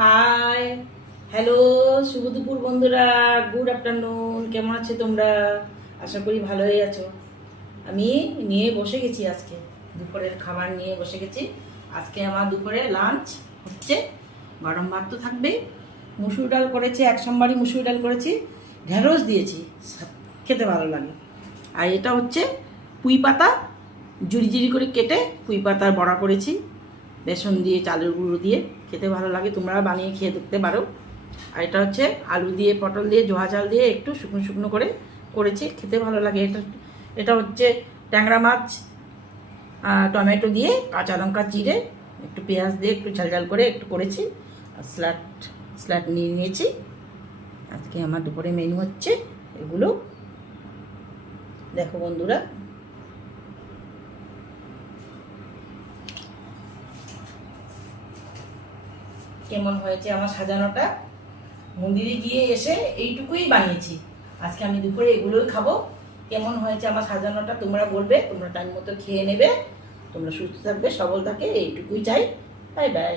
High, hello, শুভ দুপুর বন্ধুরা, good afternoon. কেমন আছো তোমরা? আশা করি ভালোই আছো। আমি নিয়ে বসে গেছি, আজকে দুপুরের খাবার নিয়ে বসে গেছি। আজকে আমার দুপুরে লাঞ্চ হচ্ছে গরম ভাত তো থাকবেই, মুসুর ডাল করেছি, এক সোমবারই মুসুর ডাল করেছি, ঢেঁড়স দিয়েছি, খেতে ভালো লাগে। আর এটা হচ্ছে পুঁই পাতা ঝুড়ি ঝুড়ি করে কেটে পুঁই পাতার বড়া করেছি, বেসন দিয়ে চালের গুঁড়ো দিয়ে, খেতে ভালো লাগে, তোমরা বানিয়ে খেয়ে দেখতে পারো। আর এটা হচ্ছে আলু দিয়ে পটল দিয়ে জোয়া চাল দিয়ে একটু শুকনো শুকনো করে করেছি, খেতে ভালো লাগে। এটা এটা হচ্ছে ট্যাংরা মাছ টমেটো দিয়ে কাঁচা লঙ্কা চিড়ে একটু পেঁয়াজ দিয়ে একটু ঝাল ঝাল করে একটু করেছি। আর স্যালাড স্যালাড নিয়ে নিয়েছি। আজকে আমার দুপুরে মেনু হচ্ছে এগুলো, দেখো বন্ধুরা। কেমন হয়েছে আমার সাজানোটা? মন্দিরে গিয়ে এসে এইটুকুই বানিয়েছি। আজকে আমি দুপুরে এগুলোই খাবো। কেমন হয়েছে আমার সাজানোটা তোমরা বলবে, তোমরা টাইম মতো খেয়ে নেবে, তোমরা সুস্থ থাকবে, সবল থাকে, এইটুকুই চাই। Bye bye.